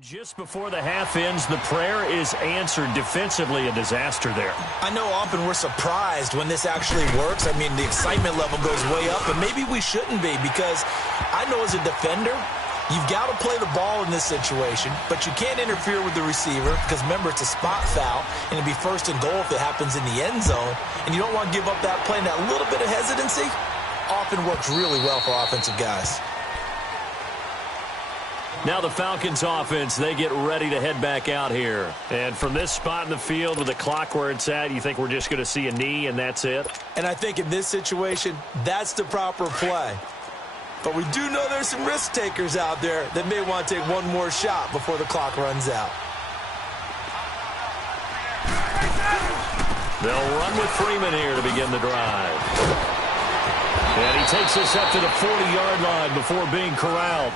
Just before the half ends, the prayer is answered. Defensively, a disaster there. I know often we're surprised when this actually works. I mean, the excitement level goes way up, and maybe we shouldn't be, because I know as a defender, you've got to play the ball in this situation, but you can't interfere with the receiver because, remember, it's a spot foul, and it'd be first and goal if it happens in the end zone, and you don't want to give up that play. And that little bit of hesitancy often works really well for offensive guys. Now the Falcons offense, they get ready to head back out here. And from this spot in the field with the clock where it's at, you think we're just going to see a knee and that's it? And I think in this situation, that's the proper play. But we do know there's some risk takers out there that may want to take one more shot before the clock runs out. They'll run with Freeman here to begin the drive. And he takes us up to the 40-yard line before being corralled.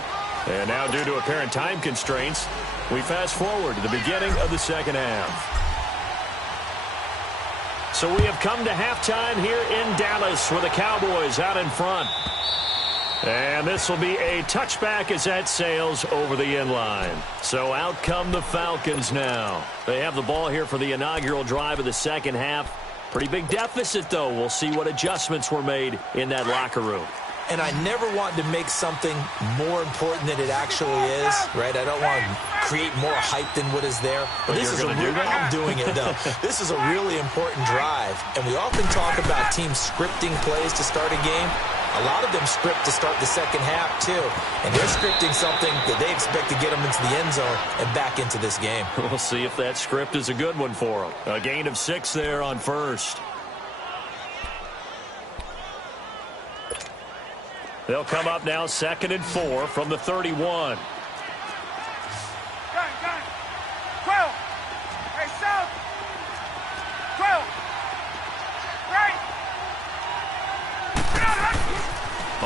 And now, due to apparent time constraints, we fast forward to the beginning of the second half. So we have come to halftime here in Dallas with the Cowboys out in front. And this will be a touchback as that sails over the end line. So out come the Falcons now. They have the ball here for the inaugural drive of the second half. Pretty big deficit, though. We'll see what adjustments were made in that locker room. And I never want to make something more important than it actually is, right? I don't want to create more hype than what is there. But this is I'm doing it, though. This is a really important drive. And we often talk about teams scripting plays to start a game. A lot of them script to start the second half, too. And they're scripting something that they expect to get them into the end zone and back into this game. We'll see if that script is a good one for them. A gain of 6 there on first. They'll come up now 2nd and 4 from the 31. 12. Hey, south. 12. Right.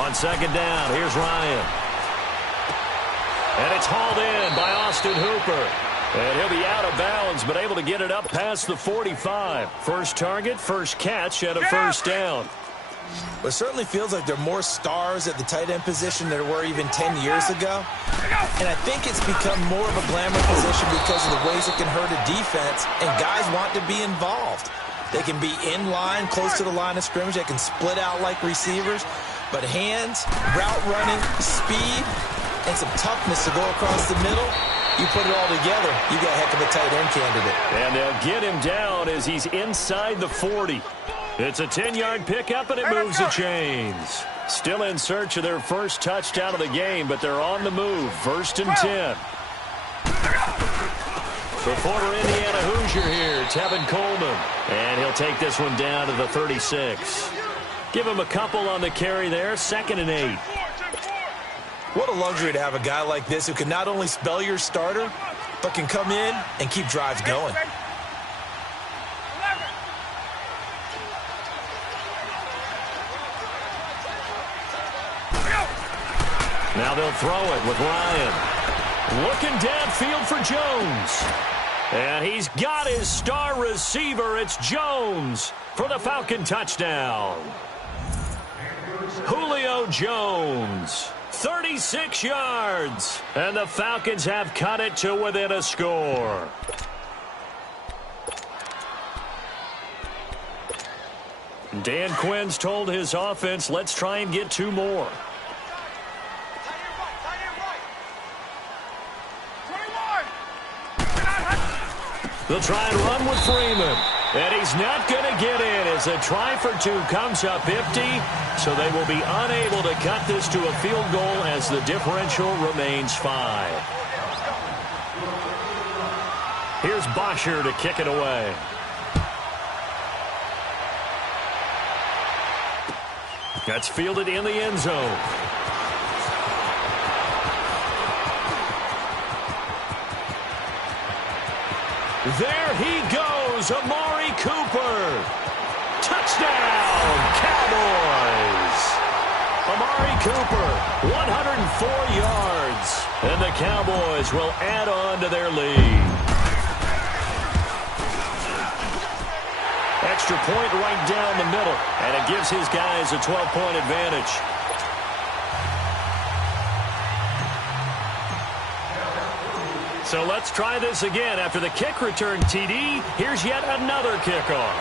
On second down, here's Ryan. And it's hauled in by Austin Hooper. And he'll be out of bounds, but able to get it up past the 45. First target, first catch, and a first down. It certainly feels like there are more stars at the tight end position than there were even 10 years ago. And I think it's become more of a glamour position because of the ways it can hurt a defense, and guys want to be involved. They can be in line, close to the line of scrimmage. They can split out like receivers. But hands, route running, speed, and some toughness to go across the middle, you put it all together, you got a heck of a tight end candidate. And they'll get him down as he's inside the 40. It's a 10-yard pickup, and it moves the chains. Still in search of their first touchdown of the game, but they're on the move. 1st and 10. The former Indiana Hoosier here, Tevin Coleman. And he'll take this one down to the 36. Give him a couple on the carry there. 2nd and 8. What a luxury to have a guy like this who can not only spell your starter, but can come in and keep drives going. Now they'll throw it with Ryan. Looking downfield for Jones. And he's got his star receiver. It's Jones for the Falcon touchdown. Julio Jones, 36 yards. And the Falcons have cut it to within a score. Dan Quinn's told his offense, let's try and get 2 more. They'll try and run with Freeman. And he's not going to get in as a try for 2 comes up empty. So they will be unable to cut this to a field goal as the differential remains 5. Here's Bosher to kick it away. That's fielded in the end zone. There he goes, Amari Cooper. Touchdown, Cowboys. Amari Cooper, 104 yards. And the Cowboys will add on to their lead. Extra point right down the middle, and it gives his guys a 12-point advantage. So let's try this again. After the kick return TD, here's yet another kickoff.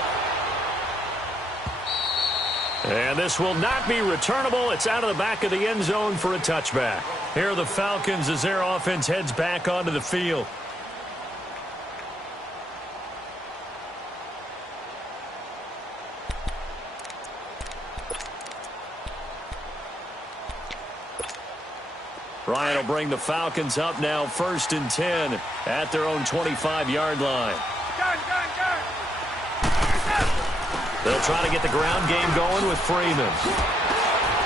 And this will not be returnable. It's out of the back of the end zone for a touchback. Here are the Falcons as their offense heads back onto the field. Ryan will bring the Falcons up now 1st and 10 at their own 25-yard line. They'll try to get the ground game going with Freeman.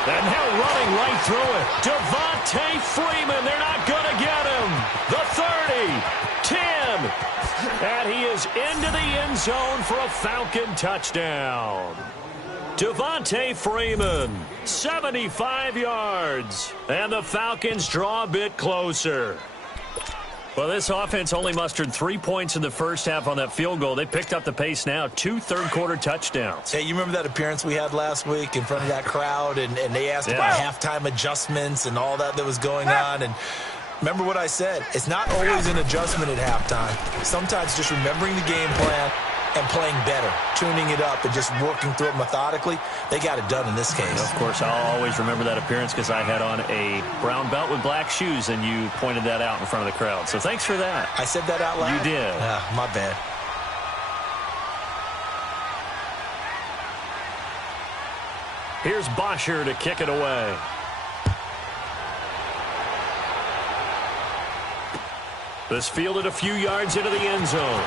And now running right through it. Devontae Freeman. They're not going to get him. The 30, 10. And he is into the end zone for a Falcon touchdown. Devontae Freeman, 75 yards. And the Falcons draw a bit closer. Well, this offense only mustered 3 points in the first half on that field goal. They picked up the pace now. 2 third-quarter touchdowns. Hey, you remember that appearance we had last week in front of that crowd, and they asked about halftime adjustments and all that was going on, and remember what I said. It's not always an adjustment at halftime. Sometimes just remembering the game plan and playing better, tuning it up and just working through it methodically. They got it done in this case. Of course, I'll always remember that appearance because I had on a brown belt with black shoes, and you pointed that out in front of the crowd. So thanks for that. I said that out loud? You did. My bad. Here's Bosher to kick it away. This fielded a few yards into the end zone.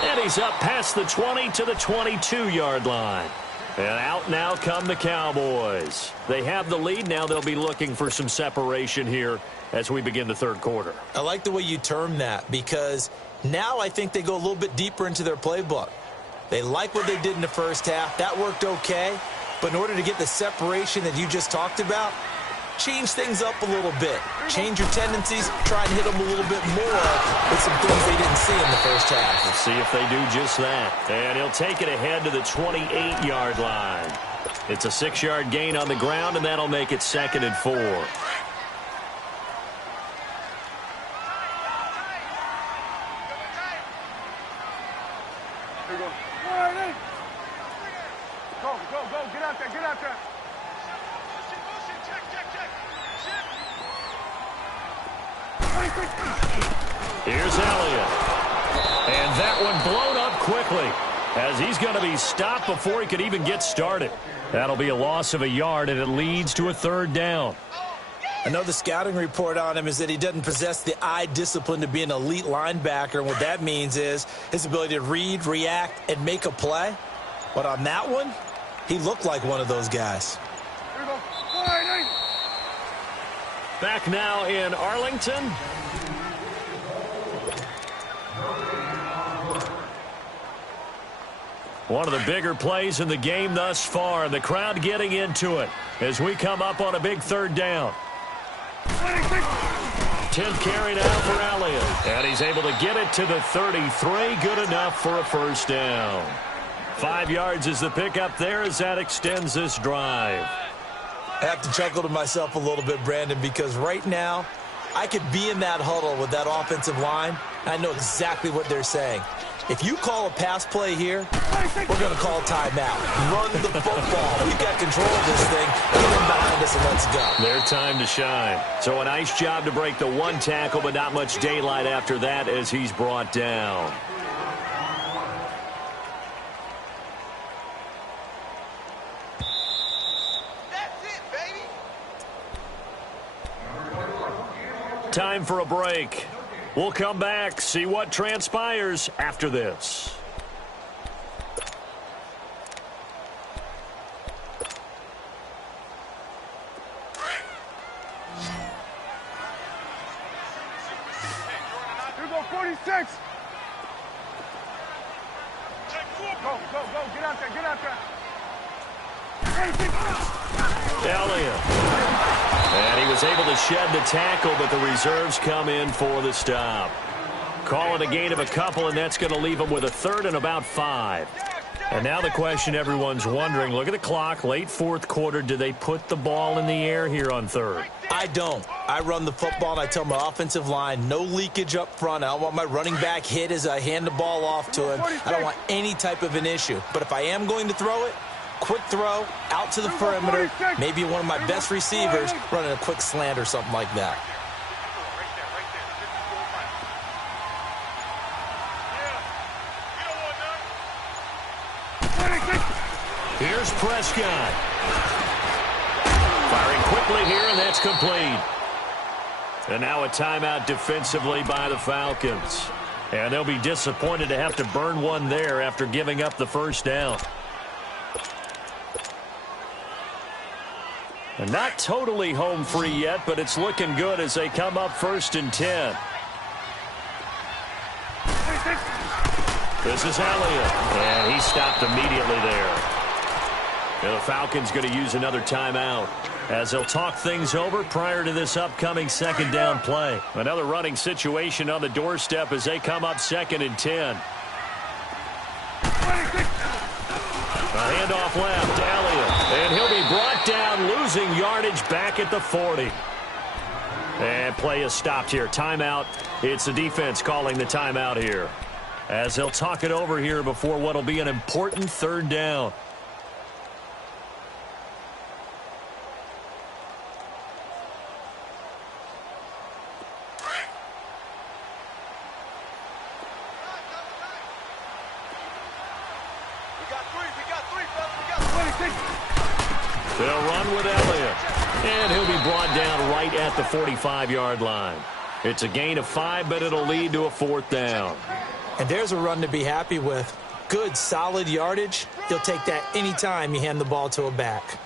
And he's up past the 20 to the 22-yard line. And out now come the Cowboys. They have the lead. Now they'll be looking for some separation here as we begin the third quarter. I like the way you term that because now I think they go a little bit deeper into their playbook. They like what they did in the first half. That worked okay. But in order to get the separation that you just talked about, change things up a little bit. Change your tendencies. Try and hit them a little bit more with some things they didn't see in the first half. We'll see if they do just that. And he'll take it ahead to the 28-yard line. It's a 6-yard gain on the ground, and that'll make it 2nd and 4. Go, get out there. Here's Elliott. And that one blown up quickly as he's going to be stopped before he could even get started. That'll be a loss of a yard, and it leads to a 3rd down. I know the scouting report on him is that he doesn't possess the eye discipline to be an elite linebacker, and what that means is his ability to read, react, and make a play. But on that one, he looked like one of those guys. Here we go. Back now in Arlington. One of the bigger plays in the game thus far, and the crowd getting into it as we come up on a big 3rd down. 10th carry now for Elliott, and he's able to get it to the 33. Good enough for a 1st down. 5 yards is the pickup there as that extends this drive. I have to chuckle to myself a little bit, Brandon, because right now I could be in that huddle with that offensive line, and I know exactly what they're saying. If you call a pass play here, we're going to call timeout. Run the football. We've got control of this thing. Get in behind us and let's go. Their time to shine. So a nice job to break the 1 tackle, but not much daylight after that as he's brought down. Time for a break. We'll come back, see what transpires after this. Here we go, 46. Go, get out there. Elliott. And he was able to shed the tackle, but the reserves come in for the stop. Call it a gain of a couple, and that's going to leave him with a 3rd and about 5. And now the question everyone's wondering, look at the clock, late fourth quarter, do they put the ball in the air here on third? I don't. I run the football, and I tell my offensive line, no leakage up front. I don't want my running back hit as I hand the ball off to him. I don't want any type of an issue. But if I am going to throw it, quick throw, out to the perimeter, maybe one of my best receivers running a quick slant or something like that. Here's Prescott. Firing quickly here, and that's complete. And now a timeout defensively by the Falcons. And they'll be disappointed to have to burn one there after giving up the first down. And not totally home free yet, but it's looking good as they come up 1st and 10. This is Elliott, and he stopped immediately there. And the Falcons going to use another timeout as they'll talk things over prior to this upcoming second down play. Another running situation on the doorstep as they come up 2nd and 10. A handoff left to Elliott, and he'll be brought down, losing yardage back at the 40. And play is stopped here. Timeout. It's the defense calling the timeout here as they'll talk it over here before what will be an important third down. They'll run with Elliott, and he'll be brought down right at the 45-yard line. It's a gain of 5, but it'll lead to a 4th down. And there's a run to be happy with. Good, solid yardage. You'll take that anytime you hand the ball to a back.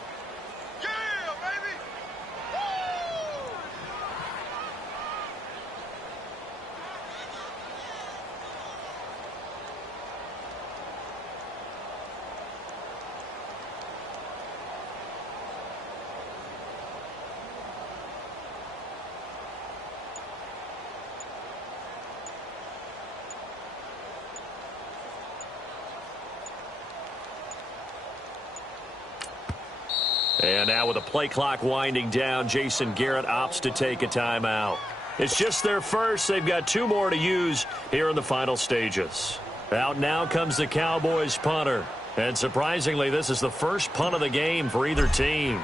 And now with the play clock winding down, Jason Garrett opts to take a timeout. It's just their first. They've got 2 more to use here in the final stages. Out now comes the Cowboys punter. And surprisingly, this is the first punt of the game for either team.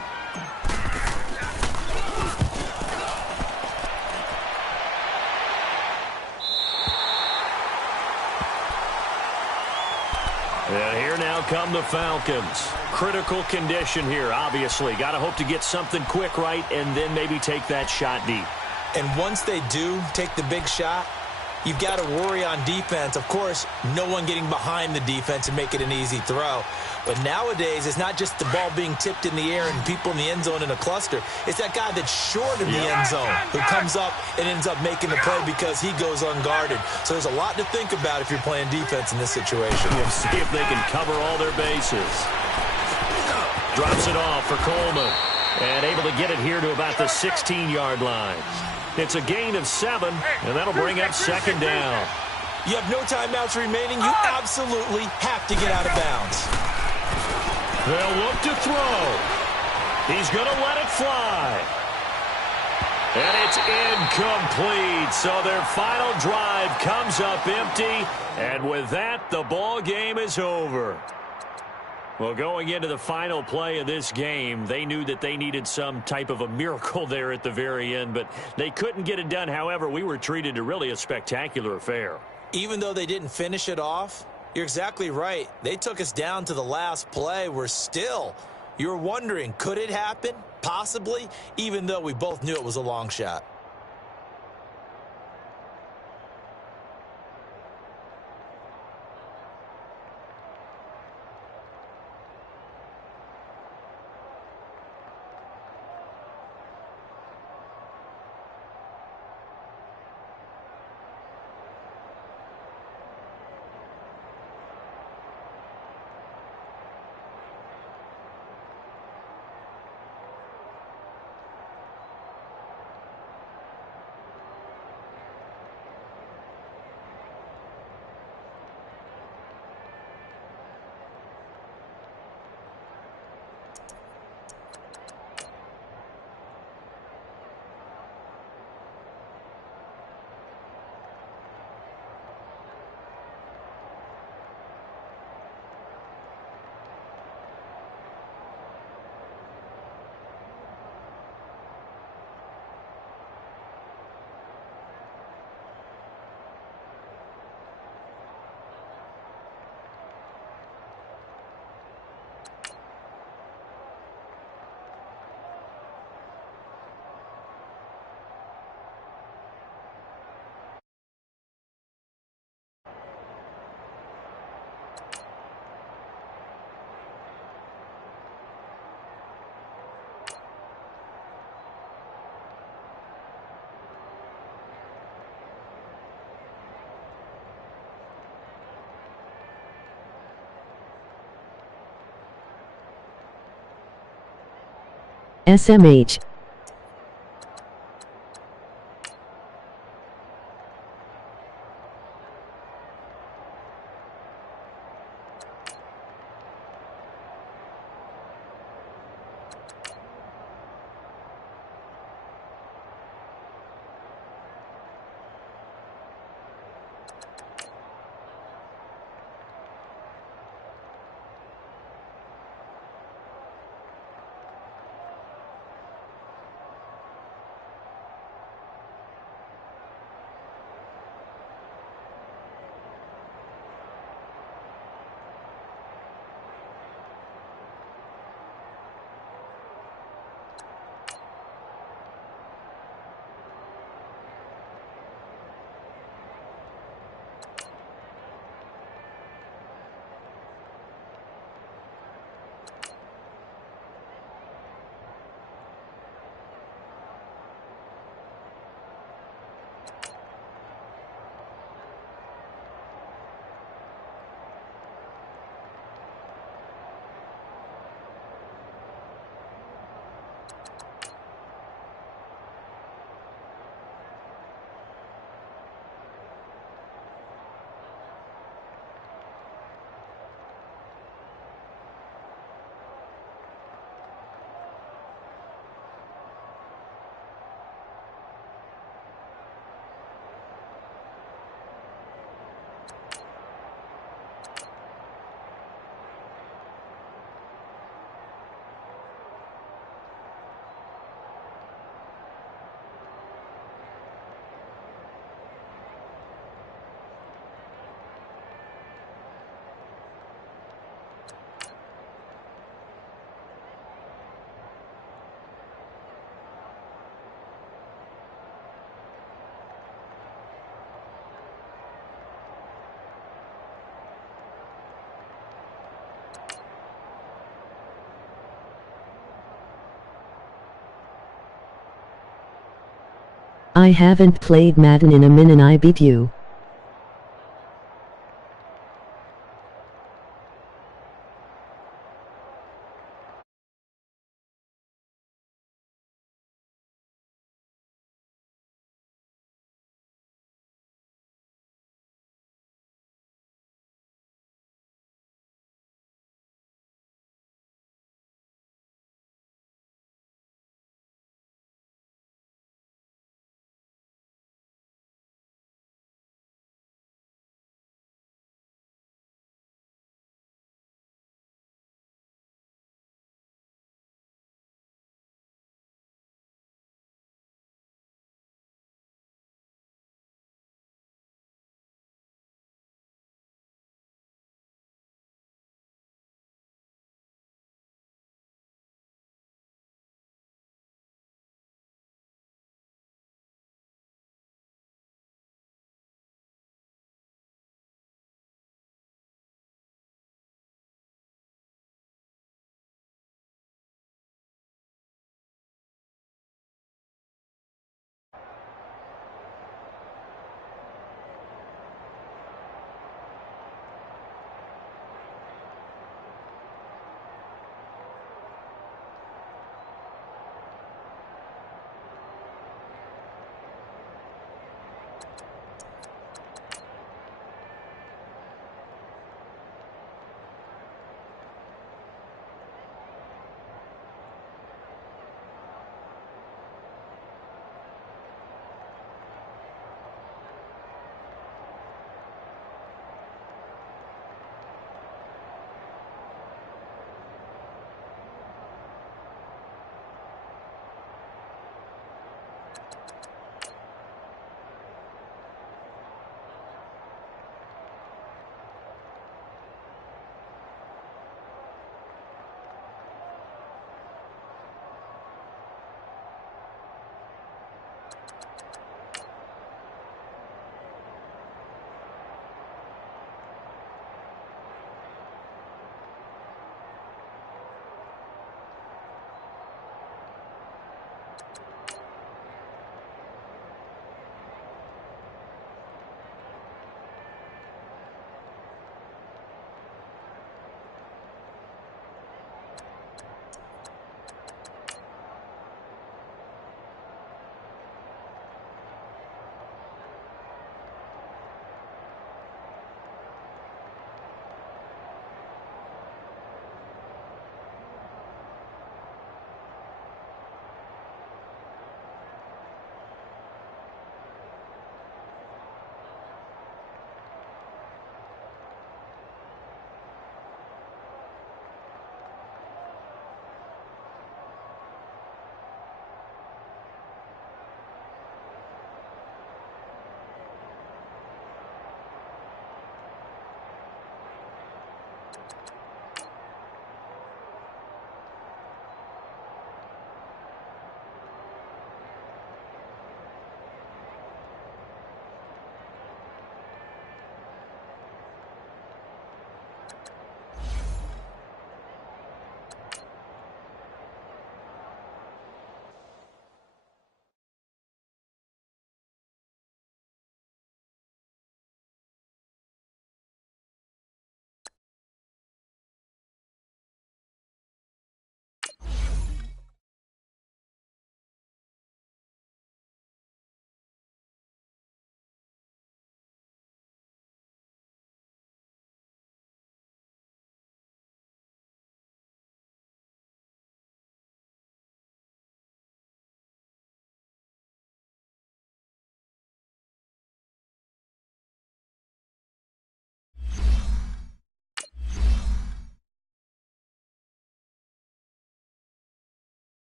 And here now come the Falcons. Critical condition here, obviously. Got to hope to get something quick right and then maybe take that shot deep. And once they do take the big shot, you've got to worry on defense. Of course, no one getting behind the defense and make it an easy throw. But nowadays, it's not just the ball being tipped in the air and people in the end zone in a cluster. It's that guy that's short of the end zone who comes up and ends up making the play because he goes unguarded. So there's a lot to think about if you're playing defense in this situation. We'll see if they can cover all their bases. Drops it off for Coleman. And able to get it here to about the 16-yard line. It's a gain of 7, and that'll bring up 2nd down. You have no timeouts remaining. You absolutely have to get out of bounds. They'll look to throw. He's going to let it fly. And it's incomplete. So their final drive comes up empty. And with that, the ball game is over. Well, going into the final play of this game, they knew that they needed some type of a miracle there at the very end, but they couldn't get it done. However, we were treated to really a spectacular affair. Even though they didn't finish it off, you're exactly right. They took us down to the last play. You're wondering, could it happen? Possibly, even though we both knew it was a long shot. SMH. I haven't played Madden in a minute. I beat you.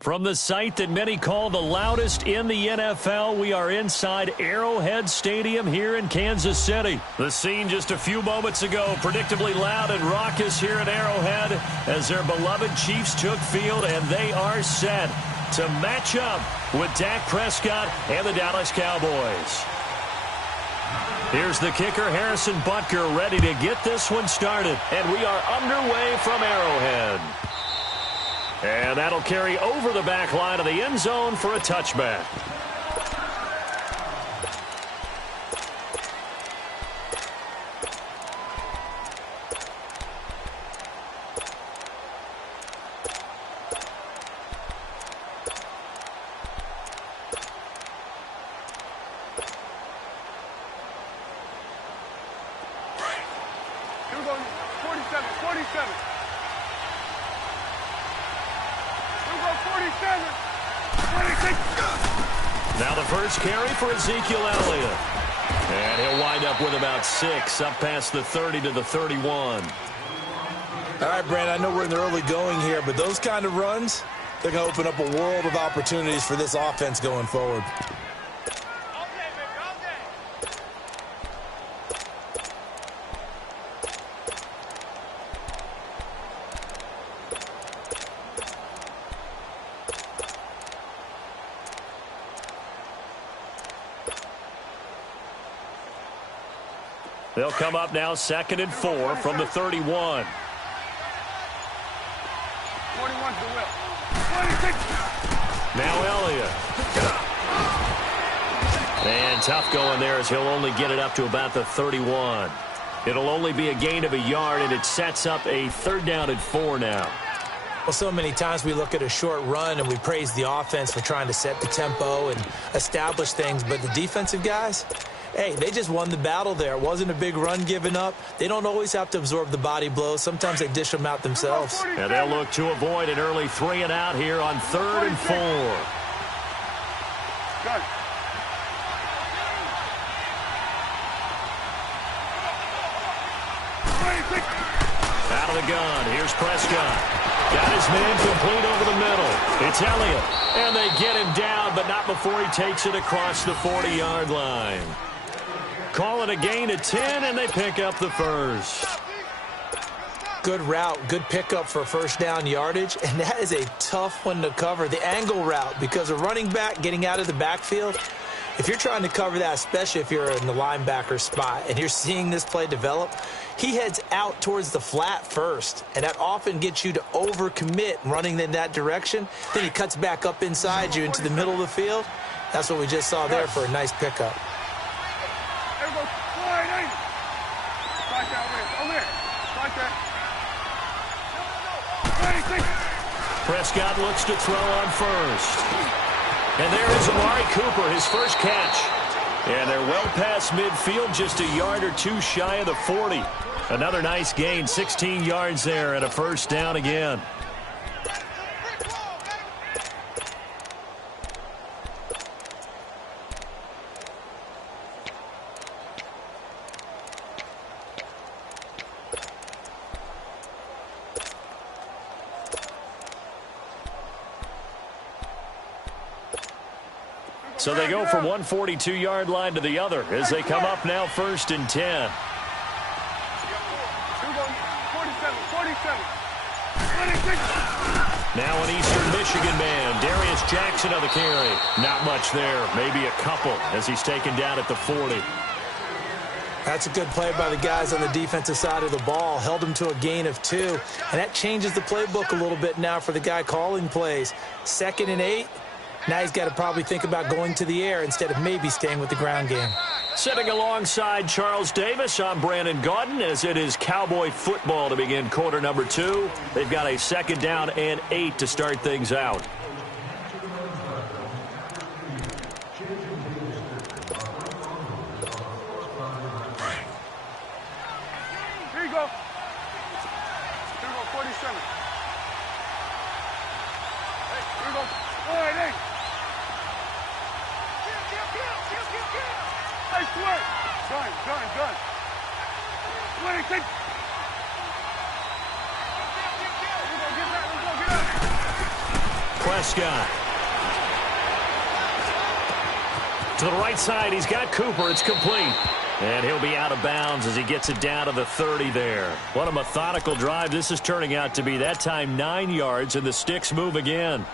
From the site that many call the loudest in the NFL, we are inside Arrowhead Stadium here in Kansas City. The scene just a few moments ago, predictably loud and raucous here at Arrowhead as their beloved Chiefs took field, and they are set to match up with Dak Prescott and the Dallas Cowboys. Here's the kicker, Harrison Butker, ready to get this one started, and we are underway from Arrowhead. And that'll carry over the back line of the end zone for a touchback. Here we go. 47, 47. Now the first carry for Ezekiel Elliott. And he'll wind up with about 6, up past the 30 to the 31. All right, Brandon, I know we're in the early going here, but those kind of runs, they're going to open up a world of opportunities for this offense going forward. They'll come up now 2nd and 4 from the 31. 41 to the will. 26. Now Elliott. And tough going there as he'll only get it up to about the 31. It'll only be a gain of a yard, and it sets up a 3rd down and 4 now. Well, so many times we look at a short run and we praise the offense for trying to set the tempo and establish things, but the defensive guys, hey, they just won the battle there. It wasn't a big run given up. They don't always have to absorb the body blows. Sometimes they dish them out themselves. And they'll look to avoid an early 3 and out here on 3rd and 4. Got it. Out of the gun. Here's Prescott. Got his man complete over the middle. It's Elliott. And they get him down, but not before he takes it across the 40-yard line. Call it a gain of 10, and they pick up the first. Good route, good pickup for first down yardage, and that is a tough one to cover, the angle route, because a running back getting out of the backfield, if you're trying to cover that, especially if you're in the linebacker spot and you're seeing this play develop, he heads out towards the flat first, and that often gets you to overcommit running in that direction. Then he cuts back up inside you into the middle of the field. That's what we just saw there for a nice pickup. There we go. Slide in. Slide that over here. Slide that. 26. Prescott looks to throw on first. And there is Amari Cooper, his first catch. And they're well past midfield, just a yard or 2 shy of the 40. Another nice gain, 16 yards there, and a first down again. So they go from one 42-yard line to the other as they come up now 1st and 10. 47. Now an Eastern Michigan man, Darius Jackson on the carry. Not much there, maybe a couple as he's taken down at the 40. That's a good play by the guys on the defensive side of the ball. Held him to a gain of 2. And that changes the playbook a little bit now for the guy calling plays. 2nd and 8. Now he's got to probably think about going to the air instead of maybe staying with the ground game. Sitting alongside Charles Davis, I'm Brandon Gaudin as it is Cowboy football to begin quarter number 2. They've got a 2nd down and 8 to start things out. Here you go. Here we go, 47. Here we go. All right, hey. Nice work. Done. 26. Here we go, get that. Prescott. To the right side, he's got Cooper. It's complete. And he'll be out of bounds as he gets it down to the 30 there. What a methodical drive this is turning out to be. That time 9 yards, and the sticks move again.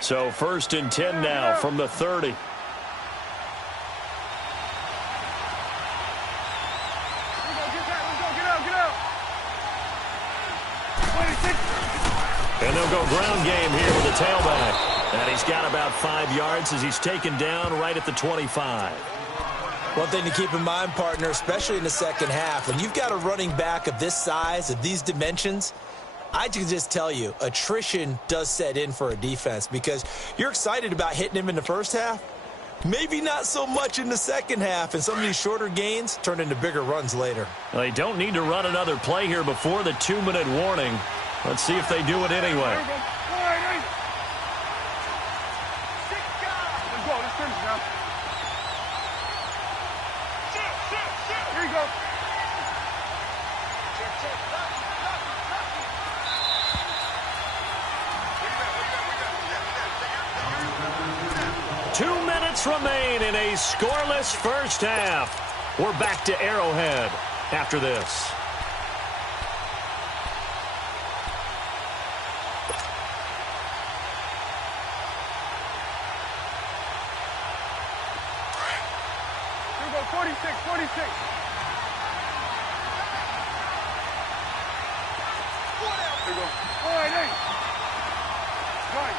So 1st and 10 now from the 30. Get out. And they'll go ground game here with the tailback. And he's got about 5 yards as he's taken down right at the 25. One thing to keep in mind, partner, especially in the second half, when you've got a running back of this size, of these dimensions, I can just tell you, attrition does set in for a defense because you're excited about hitting him in the first half. Maybe not so much in the second half, and some of these shorter gains turn into bigger runs later. Well, they don't need to run another play here before the 2-minute warning. Let's see if they do it anyway. Here you go. 2 minutes remain in a scoreless first half. We're back to Arrowhead after this. Here we go, 46. Here we go. All right, hey. Gun.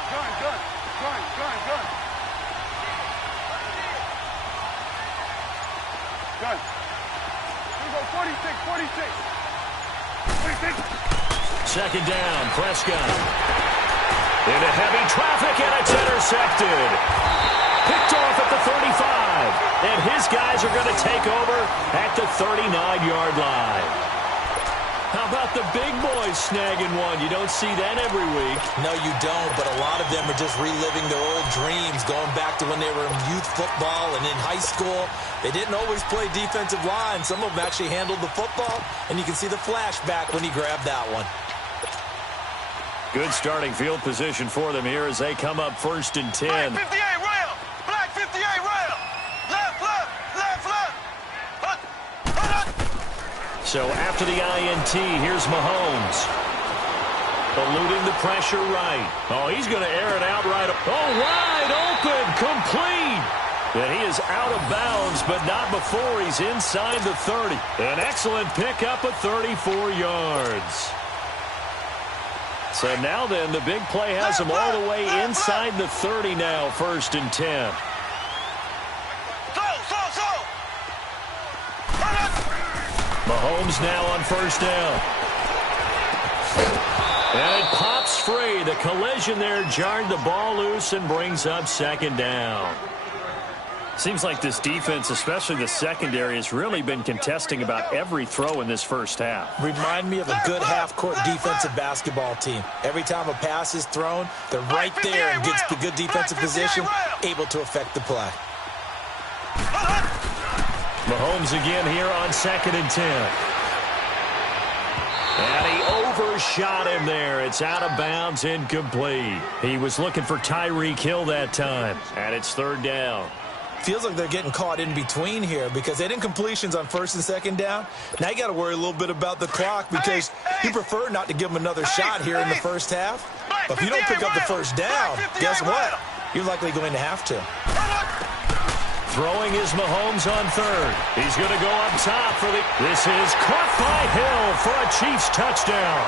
Gun. Here we go, 46. 46. Second down, Prescott. Into heavy traffic, and it's intercepted. Picked off at the 35. And his guys are going to take over at the 39-yard line. How about the big boys snagging one? You don't see that every week. No, you don't, but a lot of them are just reliving their old dreams, going back to when they were in youth football and in high school. They didn't always play defensive line. Some of them actually handled the football, and you can see the flashback when he grabbed that one. Good starting field position for them here as they come up 1st and 10. Black 58 rail. Black 58 rail. Left. So after the INT, here's Mahomes. Eluding the pressure right. Oh, he's going to air it out right. Oh, wide open, complete. And he is out of bounds, but not before he's inside the 30. An excellent pickup of 34 yards. So now then, the big play has him all the way inside the 30 now, 1st and 10. Mahomes now on 1st down. And it pops free. The collision there jarred the ball loose and brings up 2nd down. Seems like this defense, especially the secondary, has really been contesting about every throw in this first half. Remind me of a good half-court defensive basketball team. Every time a pass is thrown, they're right there in good defensive position, able to affect the play. Mahomes again here on 2nd and 10. And he overshot him there. It's out of bounds, incomplete. He was looking for Tyreek Hill that time. And it's 3rd down. Feels like they're getting caught in between here because they didn't completions on 1st and 2nd down. Now you got to worry a little bit about the clock because you prefer not to give them another shot here in the first half. But if you don't pick up the 1st down, guess what? You're likely going to have to. Throwing is Mahomes on 3rd. He's going to go up top for the... This is caught by Hill for a Chiefs touchdown.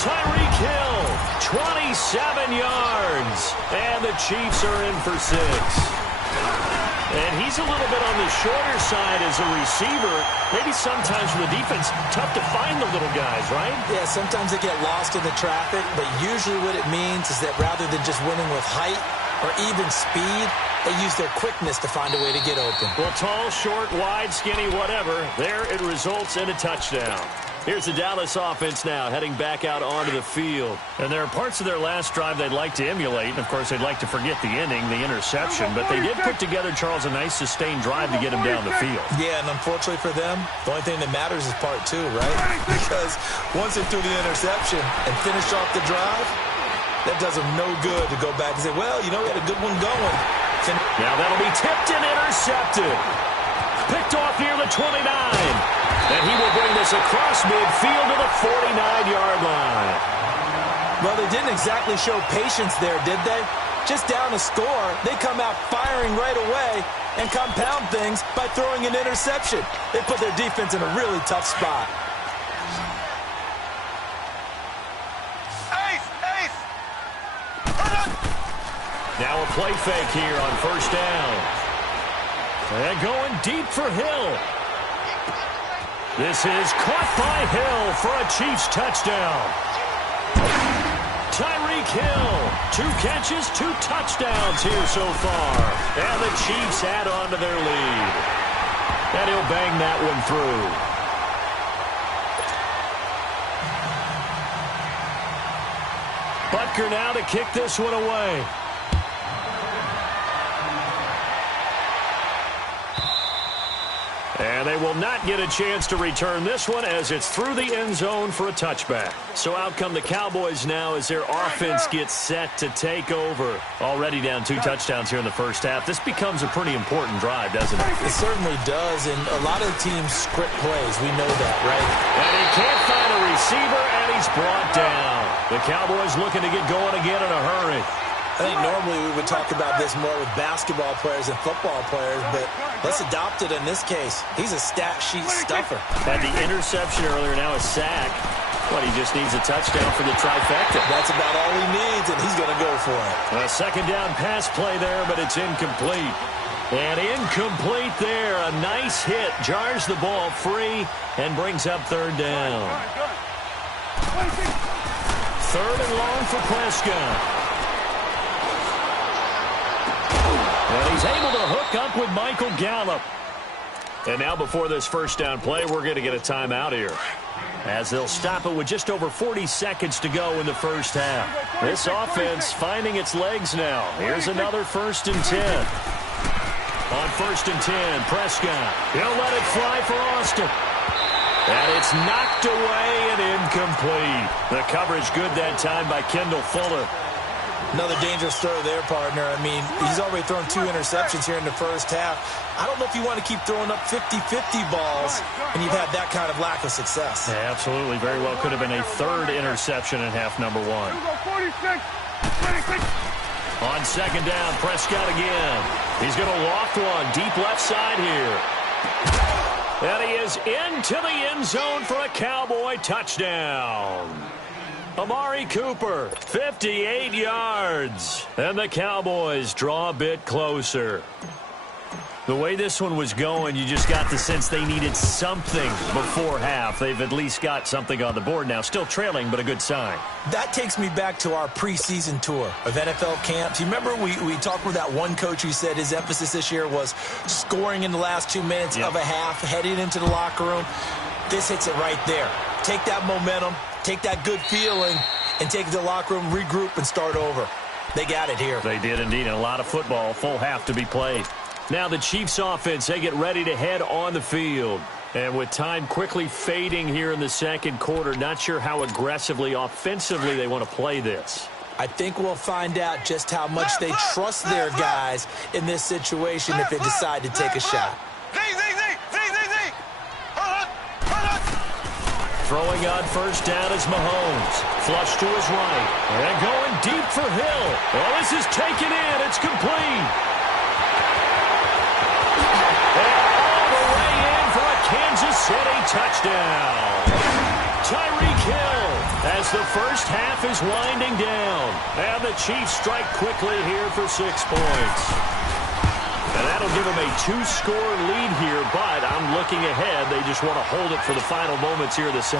Tyreek Hill, 27 yards. And the Chiefs are in for 6. And he's a little bit on the shorter side as a receiver. Maybe sometimes for the defense, tough to find the little guys, right? Yeah, sometimes they get lost in the traffic, but usually what it means is that rather than just winning with height or even speed, they use their quickness to find a way to get open. Well, tall, short, wide, skinny, whatever. There it results in a touchdown. Here's the Dallas offense now heading back out onto the field. And there are parts of their last drive they'd like to emulate. And, of course, they'd like to forget the inning, the interception. But they did put together, Charles, a nice sustained drive to get him down the field. Yeah, and unfortunately for them, the only thing that matters is part two, right? Because once they threw the interception and finished off the drive, that does them no good to go back and say, well, you know, we had a good one going. Now that'll be tipped and intercepted. Picked off near the 29. And he will bring this across midfield to the 49-yard line. Well, they didn't exactly show patience there, did they? Just down a score, they come out firing right away and compound things by throwing an interception. They put their defense in a really tough spot. Now a play fake here on first down. And going deep for Hill. This is caught by Hill for a Chiefs touchdown. Tyreek Hill, 2 catches, 2 touchdowns here so far. And the Chiefs add on to their lead. And he'll bang that one through. Butker now to kick this one away. And they will not get a chance to return this one as it's through the end zone for a touchback. So out come the Cowboys now as their offense gets set to take over. Already down 2 touchdowns here in the first half. This becomes a pretty important drive, doesn't it? It certainly does, and a lot of the teams script plays. We know that, right? And he can't find a receiver, and he's brought down. The Cowboys looking to get going again in a hurry. I think normally we would talk about this more with basketball players and football players, but let's adopt it in this case. He's a stat sheet stuffer. Had the interception earlier, now a sack. But he just needs a touchdown for the trifecta. That's about all he needs, and he's going to go for it. A second down pass play there, but it's incomplete. And incomplete there. A nice hit. Jars the ball free and brings up third down. Third and long for Prescott. And he's able to hook up with Michael Gallup. And now before this first down play, we're going to get a timeout here, as they'll stop it with just over 40 seconds to go in the first half. This offense finding its legs now. Here's another 1st and 10. On 1st and 10, Prescott. He'll let it fly for Austin. And it's knocked away and incomplete. The coverage good that time by Kendall Fuller. Another dangerous throw there, partner. I mean, he's already thrown 2 interceptions here in the first half. I don't know if you want to keep throwing up 50-50 balls when you've had that kind of lack of success. Yeah, absolutely. Very well could have been a 3rd interception in half number 1. On 2nd down, Prescott again. He's going to loft one deep left side here. And he is into the end zone for a Cowboy touchdown. Amari Cooper, 58 yards. And the Cowboys draw a bit closer. The way this one was going, you just got the sense they needed something before half. They've at least got something on the board now. Still trailing, but a good sign. That takes me back to our preseason tour of NFL camps. You remember we talked with that one coach who said his emphasis this year was scoring in the last 2 minutes of a half, heading into the locker room. This hits it right there. Take that momentum, take that good feeling, and take it to the locker room, regroup, and start over. They got it here. They did indeed. And a lot of football, full half to be played. Now the Chiefs offense, they get ready to head on the field. And with time quickly fading here in the second quarter, not sure how aggressively, offensively they want to play this. I think we'll find out just how much they trust their guys in this situation if they decide to take a shot. Throwing on first down is Mahomes. Flush to his right. And going deep for Hill. Oh, this is taken in. It's complete. Kansas City touchdown. Tyreek Hill as the first half is winding down. And the Chiefs strike quickly here for 6 points. And that'll give them a 2-score lead here, but I'm looking ahead. They just want to hold it for the final moments here this